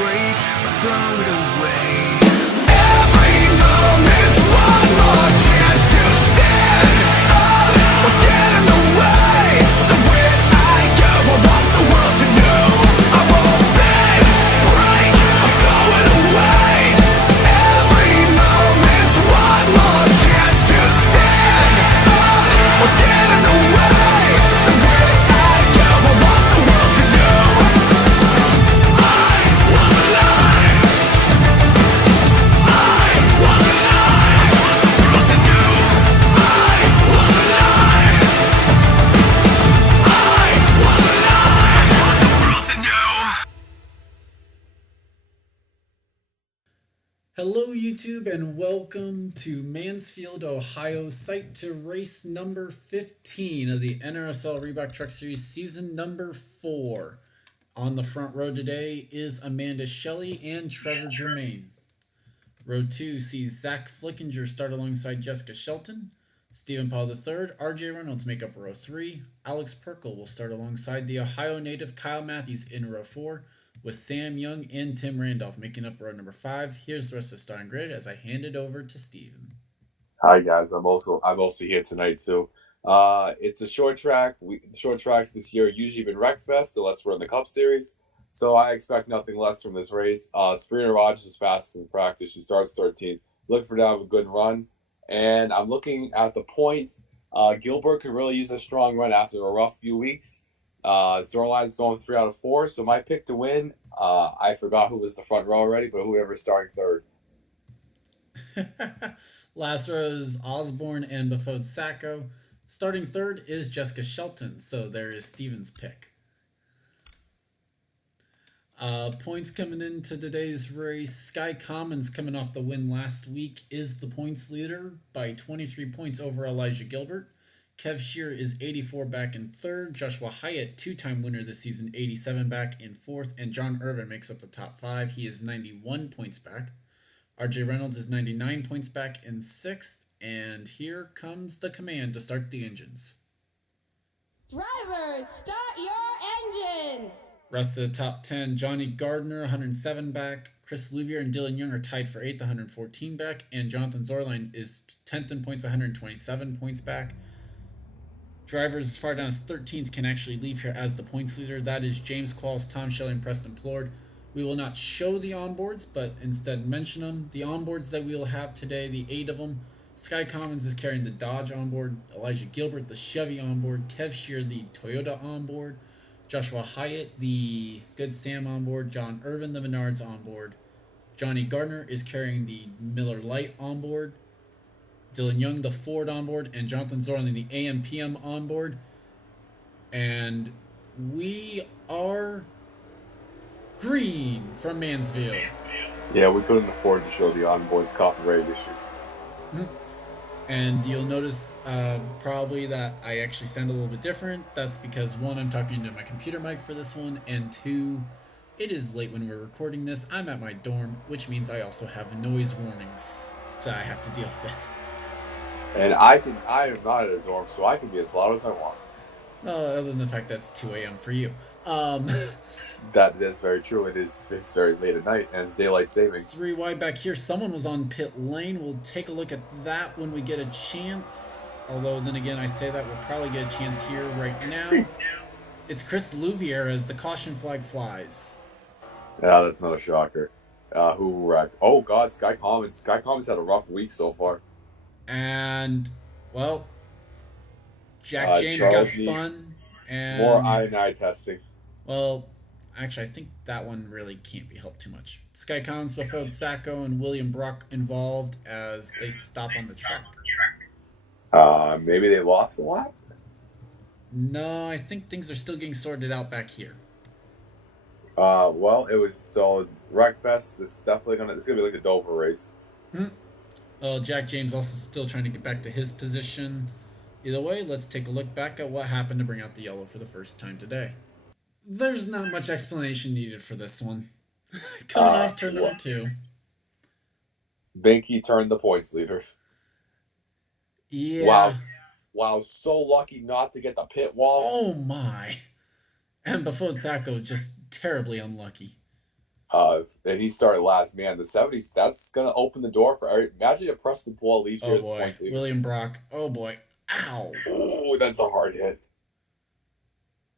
break or throw it away. Every moment's one more chance to stand up or get in the way. So when I go, I want the world to know I won't bend, break or throw it away. Every moment's one more chance to stand up or get in the way. So when I go, I want the world to know I was alive. I was alive. I want the world to know I was alive. I was alive. I want the world to know. Hello YouTube and welcome to Mansfield, Ohio, site to race number 15 of the NRSL Reebok Truck Series season number 4. On the front row today is Amanda Shelley and Trevor Germain. Row 2 sees Zach Flickinger start alongside Jessica Shelton. Stephen Paul III, RJ Reynolds make up row 3. Alex Perkle will start alongside the Ohio native Kyle Matthews in row 4, with Sam Young and Tim Randolph making up row number 5. Here's the rest of the starting grid as I hand it over to Steven. Hi guys, I'm also here tonight too. It's a short track. The short tracks this year usually been Wreckfest unless we're in the Cup Series. So I expect nothing less from this race. Sabrina Rogers is fastest in practice. She starts 13th. Look for her to have a good run. And I'm looking at the points. Gilbert could really use a strong run after a rough few weeks. Zorline's going 3 out of 4. So my pick to win, I forgot who was the front row already, but whoever's starting third. Last row is Osborne and Befode Sacco. Starting third is Jessica Shelton, so there is Steven's pick. Points coming into today's race. Sky Commons, coming off the win last week, is the points leader by 23 points over Elijah Gilbert. Kev Shear is 84 back in third. Joshua Hyatt, two-time winner this season, 87 back in fourth. And John Irvin makes up the top 5. He is 91 points back. RJ Reynolds is 99 points back in sixth. And here comes the command to start the engines. Drivers, start your engines! Rest of the top 10, Johnny Gardner, 107 back. Chris Louvier and Dylan Young are tied for 8th, 114 back. And Jonathan Zorline is 10th in points, 127 points back. Drivers as far down as 13th can actually leave here as the points leader. That is James Qualls, Tom Shelley, and Preston Plord. We will not show the onboards, but instead mention them. The onboards that we will have today, the 8 of them. Sky Commons is carrying the Dodge onboard. Elijah Gilbert, the Chevy onboard. Kev Shear, the Toyota onboard. Joshua Hyatt, the Good Sam onboard. John Irvin, the Menards onboard. Johnny Gardner is carrying the Miller Lite onboard. Dylan Young, the Ford onboard, and Jonathan Zorlin, the AM/PM onboard. And we are green from Mansfield. Yeah, we couldn't afford to show the onboards copyright issues. And you'll notice probably that I actually sound a little bit different. That's because 1, I'm talking to my computer mic for this one, and 2, it is late when we're recording this. I'm at my dorm, which means I also have noise warnings that I have to deal with. And I am not at a dorm, so I can be as loud as I want. Other than the fact that's 2 a.m. for you. That is very true. It's very late at night, and it's daylight savings. 3 wide back here. Someone was on pit lane. We'll take a look at that when we get a chance. Although, then again, I say that we'll probably get a chance here right now. It's Chris Louvier as the caution flag flies. Yeah, that's not a shocker. Who wrecked? Oh, God, Sky Commons. Sky Commons had a rough week so far. And, well, Jack James got spun. And more I&I testing. Well, actually, I think that one really can't be helped too much. Sky Commons, Befode Sacco, and William Brock involved as they stop on the track. Maybe they lost a lap? No, I think things are still getting sorted out back here. Well, it was so Wreckfest. It's gonna be like a Dover race. Well, Jack James also still trying to get back to his position. Either way, let's take a look back at what happened to bring out the yellow for the first time today. There's not much explanation needed for this one. Coming off turn number 2. Binky turned the points leader. Yeah. Wow, so lucky not to get the pit wall. Oh my. And Befode Sacco just terribly unlucky. And he started last. Man, the 70s, that's going to open the door for imagine if Preston Paul leaves here Oh as the boy, points leader. William Brock. Oh boy, ow. Oh, that's a hard hit.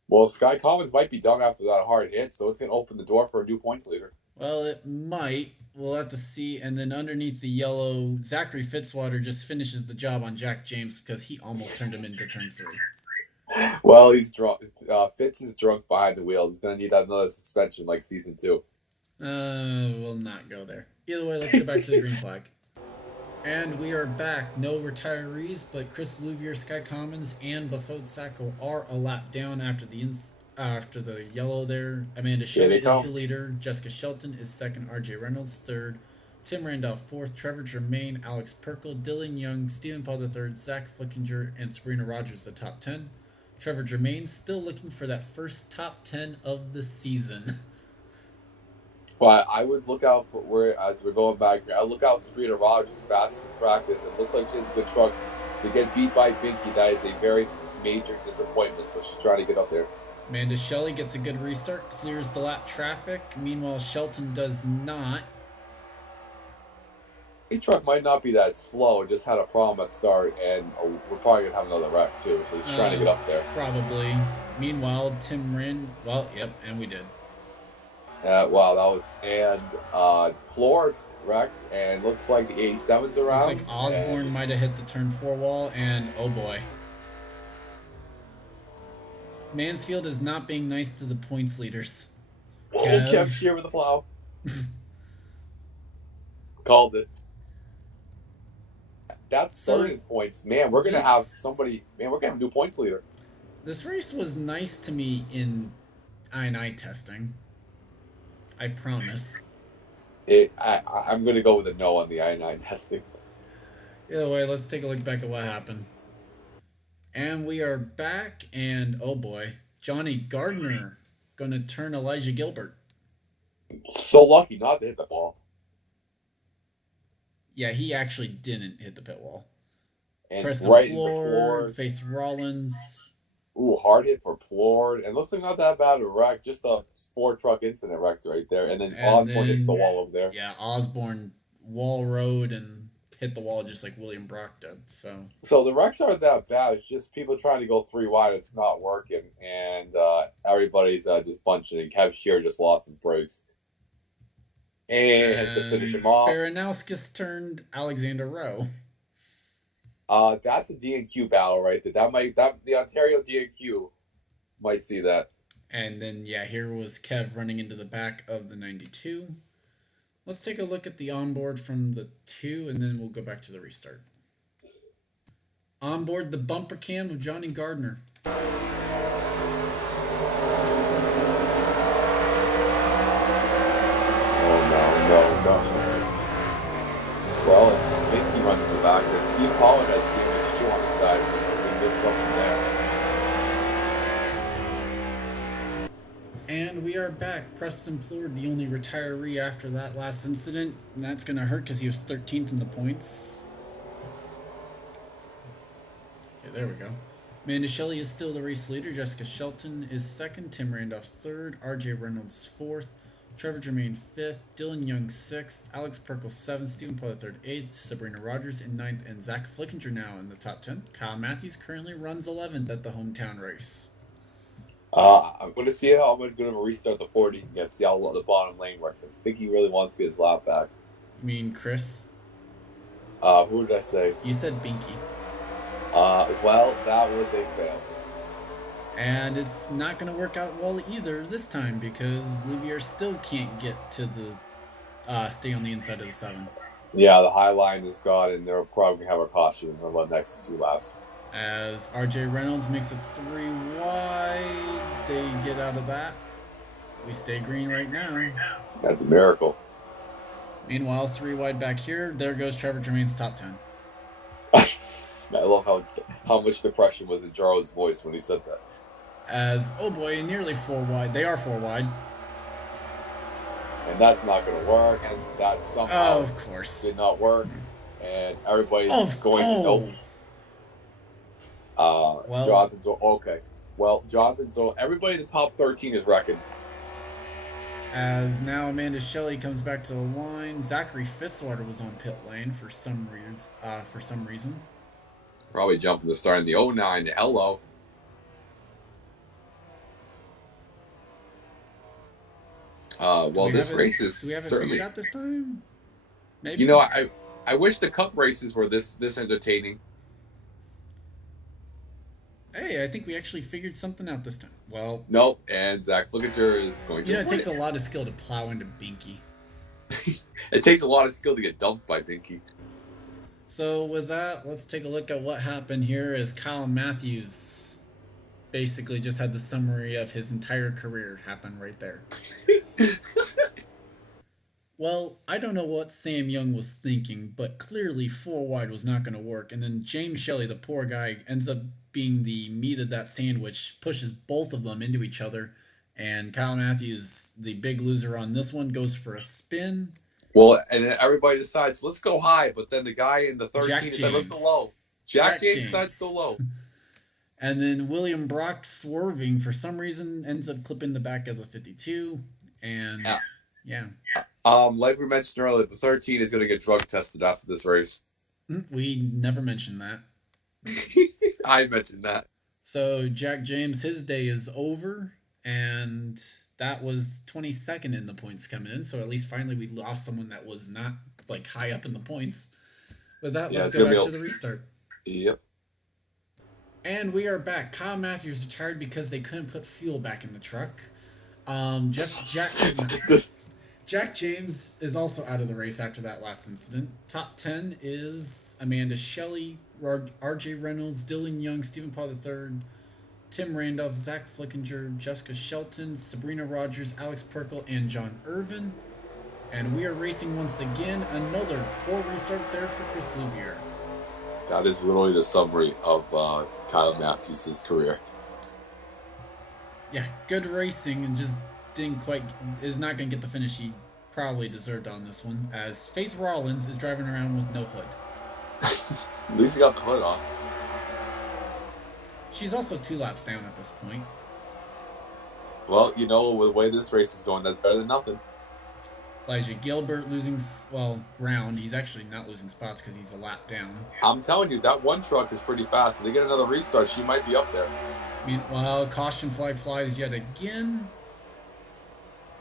Well, Sky Commons might be done after that hard hit, so it's going to open the door for a new points leader. Well, it might. We'll have to see. And then underneath the yellow, Zachary Fitzwater just finishes the job on Jack James because he almost turned him into turn 3. Well, he's drunk. Fitz is drunk behind the wheel. He's going to need another suspension like season 2. We'll not go there. Either way, let's go back to the green flag. And we are back. No retirees, but Chris Louvier, Sky Commons, and Bafot Sacco are a lap down after the yellow there. Amanda Shelley is the leader. Jessica Shelton is second. RJ Reynolds third. Tim Randolph fourth. Trevor Germain, Alex Perkle, Dylan Young, Stephen Paul III, Zach Flickinger, and Sabrina Rogers the top 10. Trevor Germain still looking for that first top 10 of the season. Well, I would look out for as we're going back. I look out for Sabrina Rogers fast in practice. It looks like she has a good truck. To get beat by Binky, that is a very major disappointment. So she's trying to get up there. Amanda Shelley gets a good restart, clears the lap traffic. Meanwhile, Shelton does not. The truck might not be that slow. It just had a problem at start, and we're probably going to have another wreck, too. So he's trying to get up there. Probably. Meanwhile, Tim Rand... Well, yep, and we did. Wow, that was... And Floors wrecked, and looks like the 87's around. Looks like Osborne might have hit the turn 4 wall, and oh boy. Mansfield is not being nice to the points leaders. Kev Shear with the plow. Called it. That's 30 points. Man, we're going to have somebody... Man, we're going to have a new points leader. This race was nice to me in I&I testing. I promise. I'm going to go with a no on the I-9 testing. Either way, let's take a look back at what happened. And we are back, and oh boy, Johnny Gardner going to turn Elijah Gilbert. So lucky not to hit the ball. Yeah, he actually didn't hit the pit wall. And Preston right Plord, Faith Rollins. Ooh, hard hit for Plord. And looks like not that bad of a wreck. Just a 4-truck incident wrecked right there. And then Osborne hits the wall over there. Yeah, Osborne wall rode and hit the wall just like William Brock did. So the wrecks aren't that bad. It's just people trying to go 3 wide. It's not working. And everybody's just bunching. And Kev Shear just lost his brakes. And to finish him off, Baranowskis turned Alexander Rowe. That's a DNQ battle right there. The Ontario DNQ might see that. And then here was Kev running into the back of the 92. Let's take a look at the onboard from the 2, and then we'll go back to the restart. Onboard the bumper cam of Johnny Gardner. No. Well, I think he runs to the back there. Steve Pollard has damage too on the side. He missed something there. And we are back. Preston Plord, the only retiree after that last incident. And that's going to hurt because he was 13th in the points. Okay, there we go. Amanda Shelley is still the race leader. Jessica Shelton is second. Tim Randolph third. RJ Reynolds fourth. Trevor Germain 5th, Dylan Young 6th, Alex Perkle 7th, Stephen Paul III 8th, Sabrina Rogers in 9th, and Zach Flickinger now in the top 10. Kyle Matthews currently runs 11th at the hometown race. I'm going to see how good of a restart the 40 can get, see how the bottom lane works. I think he really wants to get his lap back. You mean Chris? Who did I say? You said Binky. Well, that was a fail. And it's not going to work out well either this time because Louvier still can't get to the stay on the inside of the 7. Yeah, the high line is gone, and they're probably going to have a caution in the next 2 laps. As RJ Reynolds makes it 3 wide, they get out of that. We stay green right now. That's a miracle. Meanwhile, 3 wide back here. There goes Trevor Germain's top 10. I love how much depression was in Jarrell's voice when he said that. As, oh boy, nearly 4 wide. They are 4 wide. And that's not going to work. And that somehow of course did not work. And everybody's going to know. Well, Jonathan's okay. Well, Jonathan's everybody in the top 13 is wrecking. As now Amanda Shelley comes back to the line. Zachary Fitzwater was on pit lane for some reason. Probably jumping the start in the 09. Hello. Well, this race is do we have it certainly. figured out this time? Maybe. You know, I wish the Cup races were this entertaining. Hey, I think we actually figured something out this time. Well, nope. And Zach Flickinger is going to. You know, it takes a lot of skill to plow into Binky. It takes a lot of skill to get dumped by Binky. So with that, let's take a look at what happened here as Kyle Matthews basically just had the summary of his entire career happen right there. Well, I don't know what Sam Young was thinking, but clearly 4 wide was not going to work. And then James Shelley, the poor guy, ends up being the meat of that sandwich, pushes both of them into each other. And Kyle Matthews, the big loser on this one, goes for a spin. Well, and then everybody decides, let's go high. But then the guy in the 13 said, let's go low. Jack James decides to go low. And then William Brock, swerving for some reason, ends up clipping the back of the 52. And yeah. Like we mentioned earlier, the 13 is going to get drug tested after this race. We never mentioned that. I mentioned that. So Jack James, his day is over, and that was 22nd in the points coming in. So at least finally we lost someone that was not like high up in the points. With that, let's go back to the restart. Yep. And we are back. Kyle Matthews retired because they couldn't put fuel back in the truck. Jack James is also out of the race after that last incident. Top 10 is Amanda Shelley, R.J. Reynolds, Dylan Young, Stephen Paul III, Tim Randolph, Zach Flickinger, Jessica Shelton, Sabrina Rogers, Alex Perkle, and John Irvin. And we are racing once again. Another poor restart there for Chris Louvier. That is literally the summary of Kyle Matthews' career. Yeah, good racing and just is not going to get the finish he probably deserved on this one, as Faith Rollins is driving around with no hood. At least he got the hood off. She's also 2 laps down at this point. Well, you know, with the way this race is going, that's better than nothing. Elijah Gilbert losing, ground. He's actually not losing spots because he's a lap down. I'm telling you, that one truck is pretty fast. If they get another restart, she might be up there. Meanwhile, caution flag flies yet again.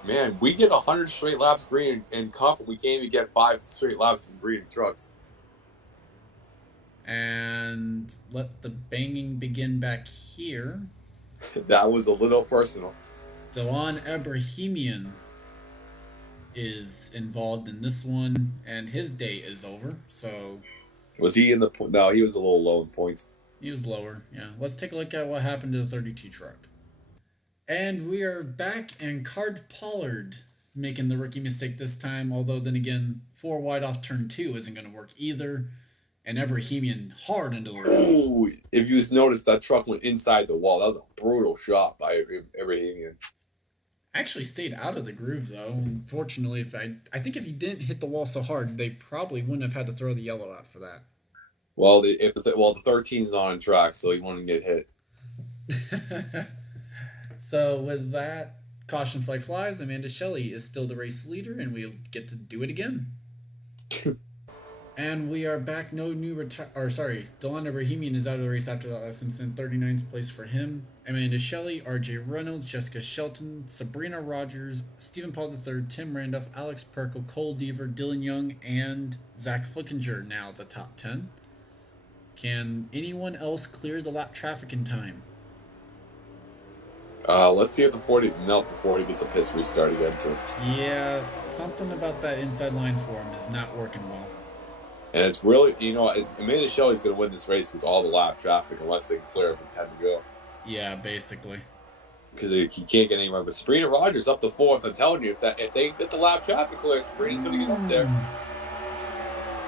Man, we get 100 straight laps green in Cup, and we can't even get 5 straight laps in green trucks. And let the banging begin back here. That was a little personal. Delon Ebrahimian is involved in this one, and his day is over. So, was he in the? No, he was a little low in points. He was lower. Yeah. Let's take a look at what happened to the 32 truck. And we are back, and Card Pollard making the rookie mistake this time. Although then again, 4 wide off turn 2 isn't going to work either. And Ebrahimian hard into the wall. Oh, if you noticed, that truck went inside the wall. That was a brutal shot by Ebrahimian. Actually stayed out of the groove though. Unfortunately, I think if he didn't hit the wall so hard, they probably wouldn't have had to throw the yellow out for that. Well, the 13's not on track, so he wouldn't get hit. So with that, caution flag flies. Amanda Shelley is still the race leader, and we'll get to do it again. And we are back. No new Delon Ebrahimian is out of the race after that last incident. 39th place for him. Amanda Shelley, R.J. Reynolds, Jessica Shelton, Sabrina Rogers, Stephen Paul III, Tim Randolph, Alex Perkle, Cole Deaver, Dylan Young, and Zach Flickinger now at the top 10. Can anyone else clear the lap traffic in time? Let's see if the 40 gets a piss restart again too. Yeah, something about that inside line for him is not working well. And it's really, Amanda Shelley's going to win this race because all the lap traffic, unless they can clear it with 10 to go. Yeah, basically. Because he can't get anywhere. But Sabrina Rogers up to 4th. I'm telling you, if they get the lap traffic clear, Sabrina's going to get up there.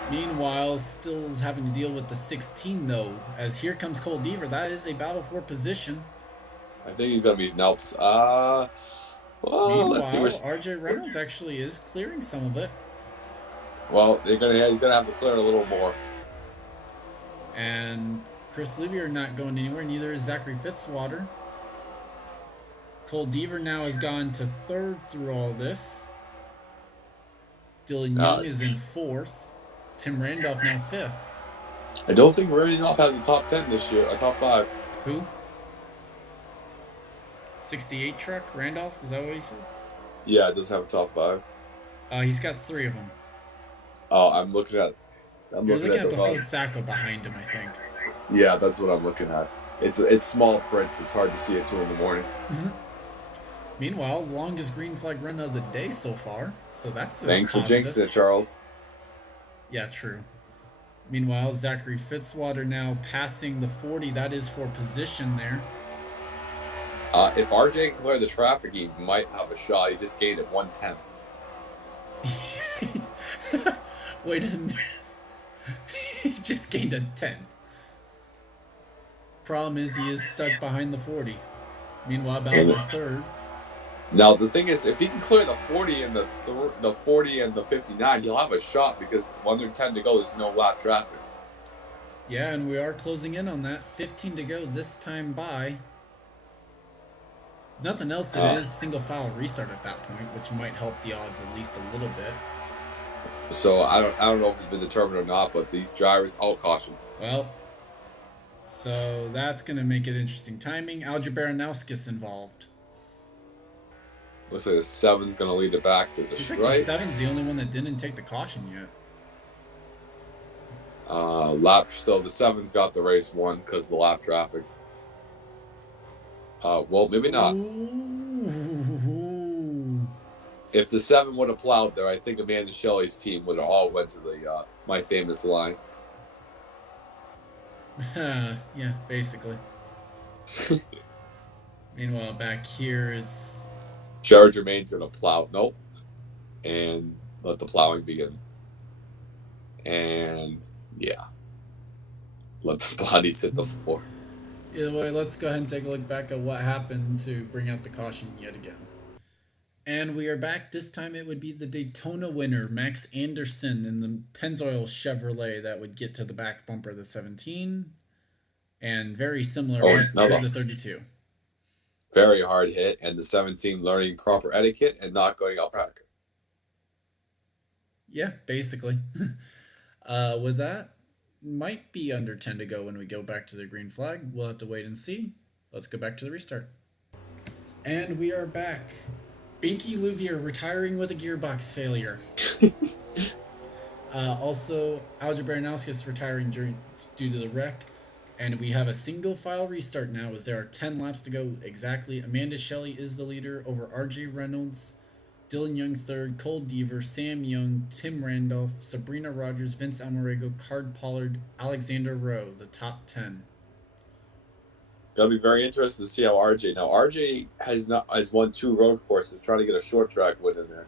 Meanwhile, still having to deal with the 16 though, as here comes Cole Deaver. That is a battle for position. I think he's going to be Nelps. Meanwhile, let's see. R.J. Reynolds actually is clearing some of it. Well, he's going to have to clear a little more. And Chris Louvier not going anywhere. Neither is Zachary Fitzwater. Cole Deaver now has gone to third through all this. Dylan Uh, Young is in fourth. Tim Randolph now fifth. I don't think Randolph has a top 10 this year, a top 5. Who? 68 truck? Randolph? Is that what he said? Yeah, it doesn't have a top 5. He's got 3 of them. Oh, I'm looking at You're looking at the Buffalo Sacco behind him, I think. Yeah, that's what I'm looking at. It's small print. It's hard to see at 2 in the morning. Mm-hmm. Meanwhile, longest green flag run of the day so far. So that's Thanks for positive. jinxing it, Charles. Yeah, true. Meanwhile, Zachary Fitzwater now passing the 40. That is for position there. If RJ can clear the traffic, he might have a shot. He just gained at 110. Wait a minute. He just gained a 10. Problem is he is stuck behind the 40. Meanwhile, battle for third. Now the thing is, if he can clear the 40 and the 40 and the 59, he'll have a shot because under 10 to go, there's no lap traffic. Yeah, and we are closing in on that. 15 to go this time by. Nothing else, it is single file restart at that point, which might help the odds at least a little bit. So I don't know if it's been determined or not, but these drivers, caution. Well, so that's going to make it interesting timing. Alger Baranowskis involved. Looks like the 7's going to lead it back to the Looks like right. the 7's the only one that didn't take the caution yet. So the 7's got the race won because of the lap traffic. Well, maybe not. Ooh. If the 7 would have plowed there, I think Amanda Shelley's team would have all went to the My Famous line. Yeah, basically. Meanwhile, back here it's Jared Germain's going to plow. Nope. And let the plowing begin. And, yeah. Let the bodies hit the floor. either way. Let's go ahead and take a look back at what happened to bring out the caution yet again. And we are back. This time it would be the Daytona winner, Max Anderson, in the Pennzoil Chevrolet that would get to the back bumper of the 17. And very similar to the 32. Very hard hit, and the 17 learning proper etiquette and not going out back. Yeah, basically. With that, might be under 10 to go when we go back to the green flag. We'll have to wait and see. Let's go back to the restart. And we are back. Binky Louvier retiring with a gearbox failure. Also, Alger Baranowskis retiring due to the wreck. And we have a single file restart now as there are 10 laps to go exactly. Amanda Shelley is the leader over RJ Reynolds, Dylan Young third, Cole Deaver, Sam Young, Tim Randolph, Sabrina Rogers, Vince Almarego, Card Pollard, Alexander Rowe, the top 10. It'll be very interesting to see how RJ. Now RJ has won 2 road courses, trying to get a short track win in there.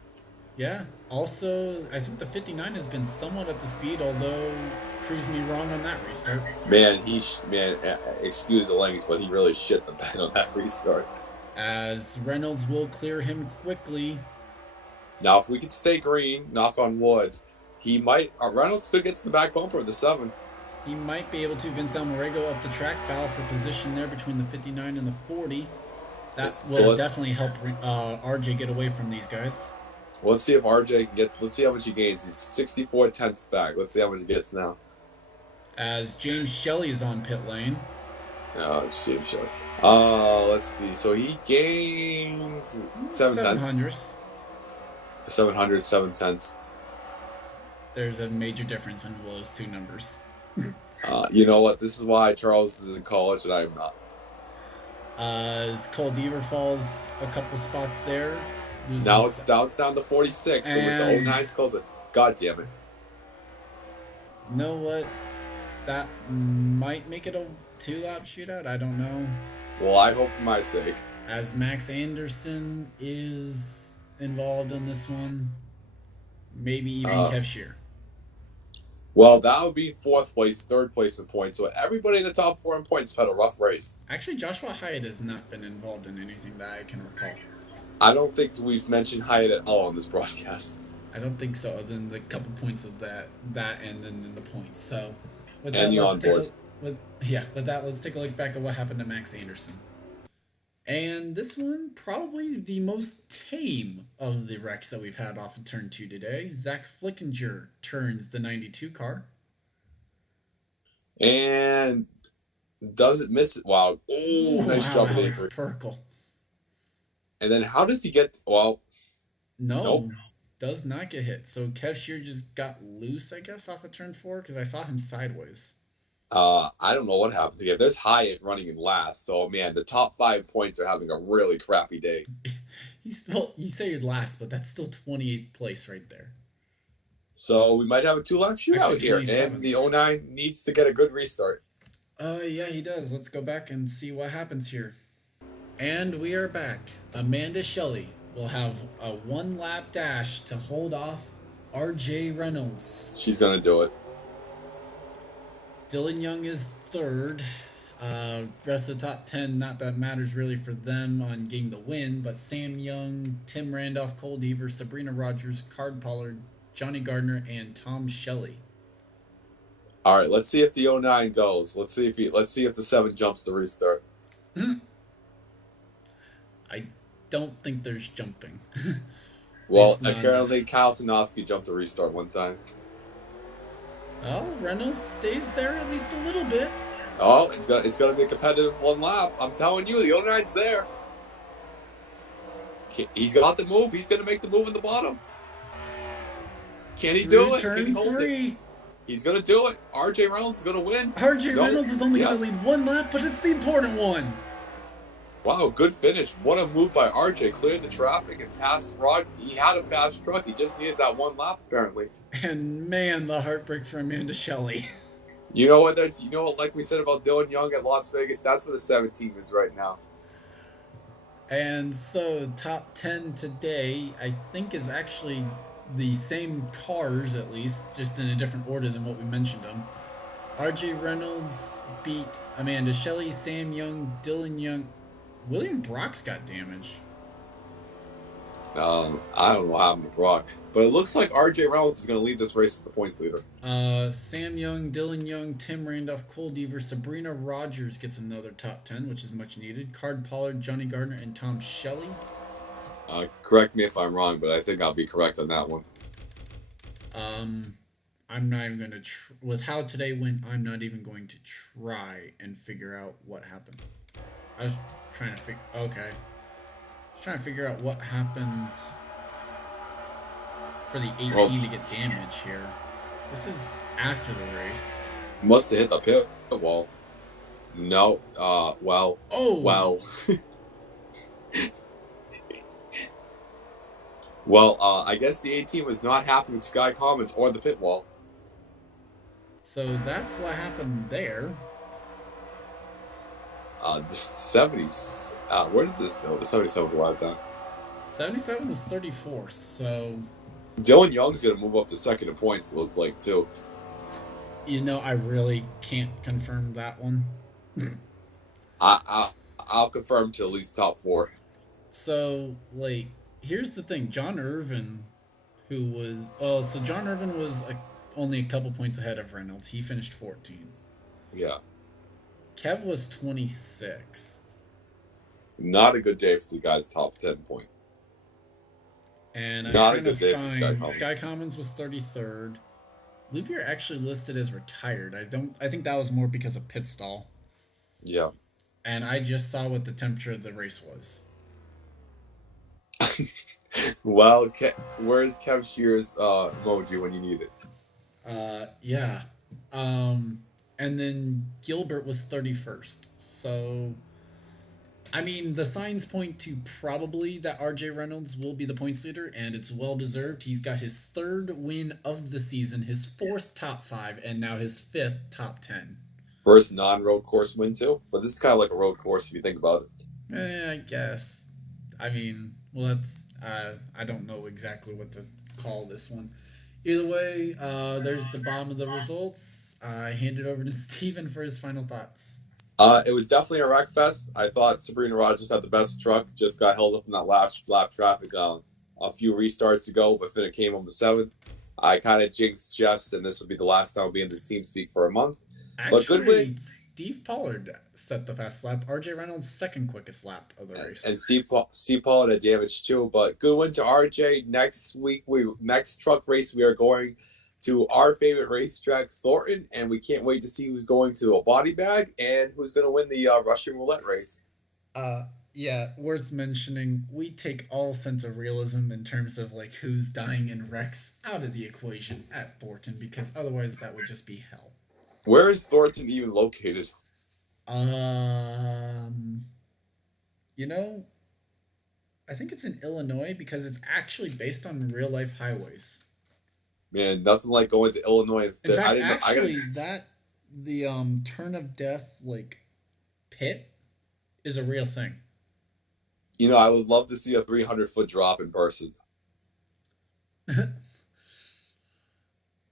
Yeah. Also, I think the 59 has been somewhat up to speed, although proves me wrong on that restart. Man, excuse the language, but he really shit the bed on that restart. As Reynolds will clear him quickly. Now, if we could stay green, knock on wood, he might. Reynolds could get to the back bumper of the 7. He might be able to. Vince Almarego up the track, battle for position there between the 59 and the 40. That will definitely help RJ get away from these guys. Let's see if RJ gets. Let's see how much he gains. He's 64 tenths back. Let's see how much he gets now. As James Shelley is on pit lane. Oh, it's James Shelley. Let's see. So he gained 7 tenths. 700, 7 tenths. There's a major difference in those two numbers. You know what? This is why Charles is in college and I am not. As Cole Deaver falls a couple spots there. Now it's down to 46. So with the 09's close, God damn it. You know what? That might make it a 2-lap shootout. I don't know. Well, I hope for my sake. As Max Anderson is involved in this one. Maybe even Kev Shear. Well, that would be 4th place, 3rd place in points. So everybody in the top 4 in points had a rough race. Actually, Joshua Hyatt has not been involved in anything that I can recall. I don't think we've mentioned Hyatt at all on this broadcast. I don't think so, other than the couple points of that and then the points. So, with that, let's take a look back at what happened to Max Anderson. And this one, probably the most tame of the wrecks that we've had off of turn 2 today. Zach Flickinger turns the 92 car. And doesn't miss it. Wow. Oh, nice job with Alex Avery. Perkle. And then how does he get... Well, No, nope. does not get hit. So Kev Shear just got loose, I guess, off of turn 4 because I saw him sideways. I don't know what happened to him. There's Hyatt running in last. So, man, the top 5 points are having a really crappy day. Well, you say you're last, but that's still 28th place right there. So we might have a 2-lap shootout here. 27th. And the 09 needs to get a good restart. Yeah, he does. Let's go back and see what happens here. And we are back. Amanda Shelley will have a 1-lap dash to hold off RJ Reynolds. She's going to do it. Dylan Young is third. Rest of the top 10, not that matters really for them on getting the win, but Sam Young, Tim Randolph, Cole Deaver, Sabrina Rogers, Card Pollard, Johnny Gardner, and Tom Shelley. All right, let's see if the 09 goes. Let's see if the 7 jumps to restart. I don't think there's jumping. Well, apparently Kyle Sinoski jumped to restart one time. Well, Reynolds stays there at least a little bit. Oh, it's gonna be a competitive 1 lap. I'm telling you, the 09's there. He's got the move. He's gonna make the move in the bottom. Can he do it? Can he hold it? He's gonna do it. RJ Reynolds is gonna win. RJ Reynolds is only gonna lead 1 lap, but it's the important one. Wow, good finish. What a move by RJ. Cleared the traffic and passed Rod. He had a fast truck. He just needed that 1 lap, apparently. And man, the heartbreak for Amanda Shelley. You know what? Like we said about Dylan Young at Las Vegas, that's where the 7 team is right now. And so, top 10 today, I think, is actually the same cars, at least, just in a different order than what we mentioned them. RJ Reynolds beat Amanda Shelley, Sam Young, Dylan Young. William Brock's got damage. I don't know what happened to Brock, but it looks like RJ Reynolds is going to lead this race as the points leader. Sam Young, Dylan Young, Tim Randolph, Cole Deaver, Sabrina Rogers gets another top 10, which is much needed. Card Pollard, Johnny Gardner, and Tom Shelley. Correct me if I'm wrong, but I think I'll be correct on that one. I'm not even going to... with how today went, I'm not even going to try and figure out what happened. I was trying to figure... Okay. I was trying to figure out what happened for the 18 to get damage here. This is after the race. Must have hit the pit wall. No. Well. Oh! Well. Well, I guess the 18 was not happy with Sky Commons or the pit wall. So that's what happened there. The 70s. Where did this go? The 77 was a lot down. 77 was 34th, so... Dylan Young's going to move up to second in points, it looks like, too. You know, I really can't confirm that one. I'll confirm to at least top 4. So, like, here's the thing. John Irvin, who was... Oh, so John Irvin was only a couple points ahead of Reynolds. He finished 14th. Yeah. Kev was 26th. Not a good day for the guy's top 10 point. And I'm Not trying a good to day for find... Sky Commons. Sky Commons was 33rd. Louvier actually listed as retired. I think that was more because of pit stall. Yeah. And I just saw what the temperature of the race was. Well, where's Kev Shear's emoji when you need it? Yeah. And then Gilbert was 31st. So, I mean, the signs point to probably that RJ Reynolds will be the points leader, and it's well-deserved. He's got his 3rd win of the season, his 4th top 5, and now his 5th top 10. First non-road course win, too? But this is kind of like a road course if you think about it. I guess. I mean, well, that's... I don't know exactly what to call this one. Either way, there's the bottom of the results. I hand it over to Steven for his final thoughts. It was definitely a wreck fest. I thought Sabrina Rogers had the best truck. Just got held up in that lap traffic a few restarts ago, but then it came on the 7th. I kind of jinxed Jess, and this will be the last time I'll be in this team speak for a month. But good win. Actually, Steve Pollard set the fast lap. RJ Reynolds' second quickest lap of the race. And Steve Paul had damage too. But good win to RJ. Next truck race we are going to our favorite racetrack, Thornton, and we can't wait to see who's going to a body bag and who's going to win the Russian roulette race. Yeah, worth mentioning, we take all sense of realism in terms of like who's dying in wrecks out of the equation at Thornton, because otherwise that would just be hell. Where is Thornton even located? You know, I think it's in Illinois because it's actually based on real life highways. Man, nothing like going to Illinois. In fact, I didn't know, actually, the turn of death like pit is a real thing. You know, I would love to see a 300-foot drop in person.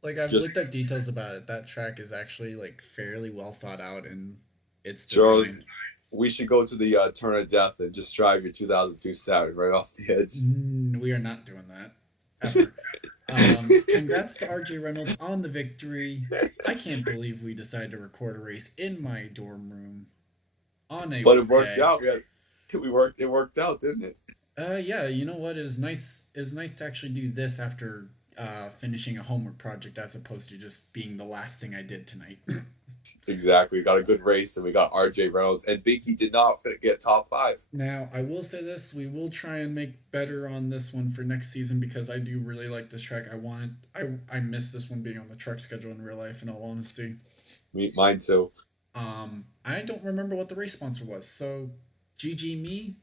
Like I've looked up details about it. That track is actually like fairly well thought out in its Charles, design. we should go to the turn of death and just drive your 2002 Saturn right off the edge. We are not doing that. Ever. Congrats to RJ Reynolds on the victory. I can't believe we decided to record a race in my dorm room on a But it worked weekday. out. It worked out, didn't it? Yeah, you know what? It was nice to actually do this after finishing a homework project as opposed to just being the last thing I did tonight. Exactly. We got a good race, and we got RJ Reynolds, and Binky did not get top 5. Now, I will say this: we will try and make better on this one for next season because I do really like this track. I miss this one being on the truck schedule in real life. In all honesty, Mine too. I don't remember what the race sponsor was, so GG me.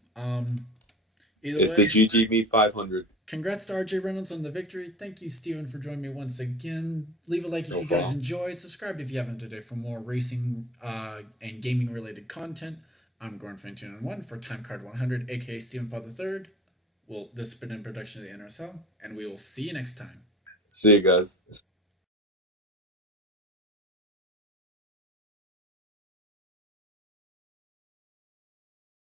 It's the GG Me 500. Congrats to RJ Reynolds on the victory. Thank you, Steven, for joining me once again. Leave a like if you guys enjoyed. Subscribe if you haven't today for more racing and gaming related content. I'm Gorn291 for Time Card 100, aka Steven Paul III. This has been a production of the NRSL, and we will see you next time. See you guys.